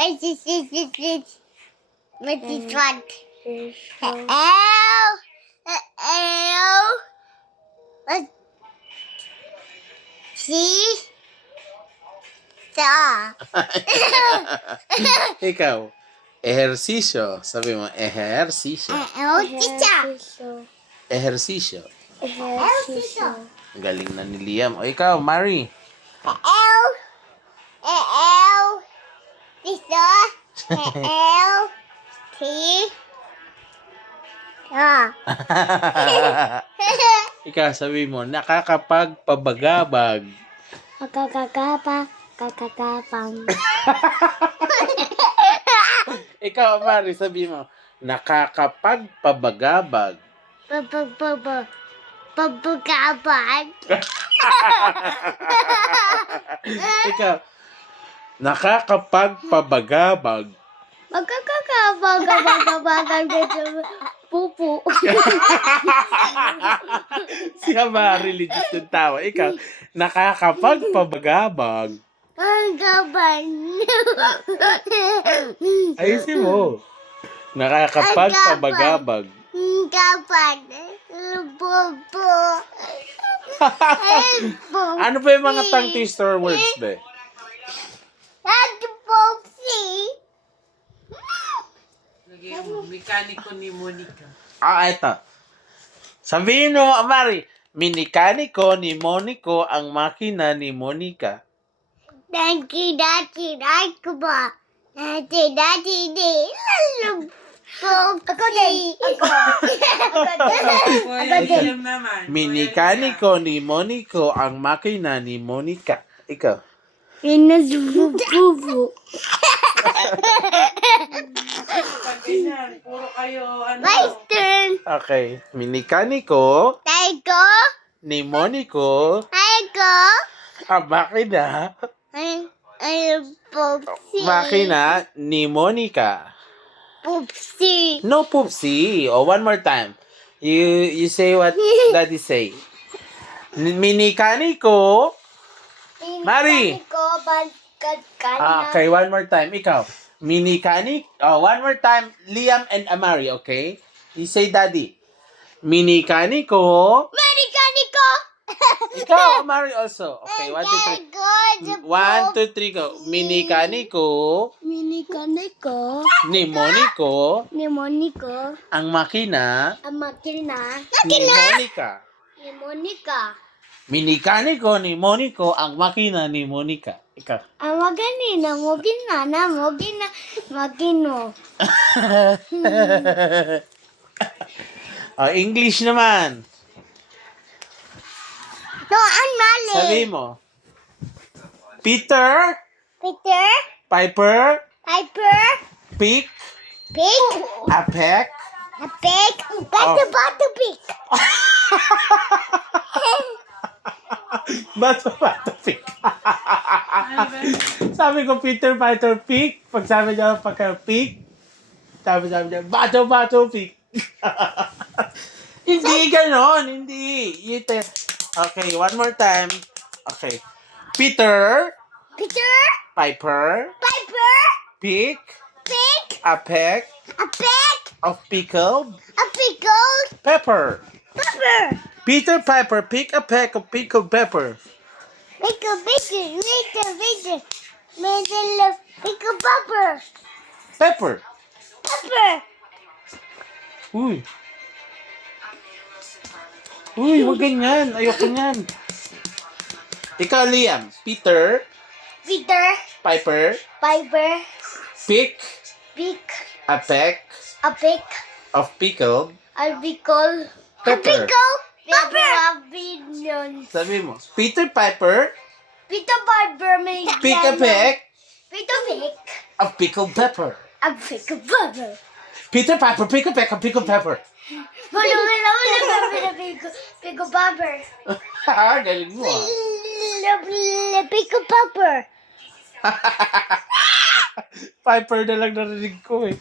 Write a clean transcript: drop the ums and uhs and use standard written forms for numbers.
What is what? See? Ikaw, ehersisyo. Sabi mo, ehersisyo. Ehersisyo. Ang galing na ni Liam. O ikaw, Mari. Ikaw, sabi mo, nakakapagpabagabag. Kakakapang. Ikaw, Mari, sabi mo, nakakapagpabagabag. Pabagabag. Ikaw, nakakapagpabagabag. Magkakapagbagan dito. Pupu. Si Mari, legit yung tawa. Ikaw, nakakapagpabagabag. Ang gaban. Ayusin mo. Nakakapagpabagabag. Ang gaban. Pupu. Ano ba yung mga tongue twister words, be? Ang popsi. Mekaniko ni Monica. Ito. Sabihin mo, Mari, minikaniko ni Monico ang makina ni Monica. Dati, like ba? Dati, di. Ako din. William naman. Minikaniko ni Monico ang makina ni Monica. Ikaw. Pupu. Pag ganyan, puro kayo, ano. My turn. Okay. Minikaniko Taiko. ni Monico Taiko. ang makina Popsi. ni Monica. Popsi. No poopsie. Oh, one more time. You say what Daddy say. Minikaniko. Mari. Okay, one more time. Ikaw. Minikanik. Oh, one more time. Liam and Amari, okay? You say Daddy. Minikaniko. Marikaniko. Ikaw, Amari also. Okay, 1, 2, 3. 1, 2, 3, go. Minikaniko Minikaniko. ni Monico Ni Monico. ang makina Ang makina. ni Monica. Ni Monica. Minikaniko ni Monico ang makina ni Monica. Ikaw. Ang maganina. Magino. English naman. No, ang mali. Sabi mo. Peter, Peter. Piper, Piper. Pick, Pig. a peck. A pig. Bato pig. Bato, pick. Sabi ko, Peter, Piper, Pick. Pag sabi niya, pagka-pick, sabi niya, bato, pick. Hindi ganon, hindi. Okay, one more time. Okay. Peter, Peter. Piper, Piper. Pick, Pig. a peck A pig. of pickled A pickled pepper. pepper. Peter Piper, pick a peck of pickled pepper. Pickle pepper. Pickle pepper. Pepper. Pepper. Uy. Huwag ganyan. Ayoko niyan. Ikaw, Liam. Peter, Peter. Piper, Piper. pick Pick. a peck A pick. of pickled A pickle. A pepper. pickle. Pepper. Opinion. Sabi mo, Peter Piper, Peter Piper may pick a peck Peter Pick. of pickled pepper. A pickle pepper. Peter Piper, pick a peck of pickled pepper. Wala, pickle pepper. Galing mo ah. Pickle pepper. Piper na lang narinig ko eh.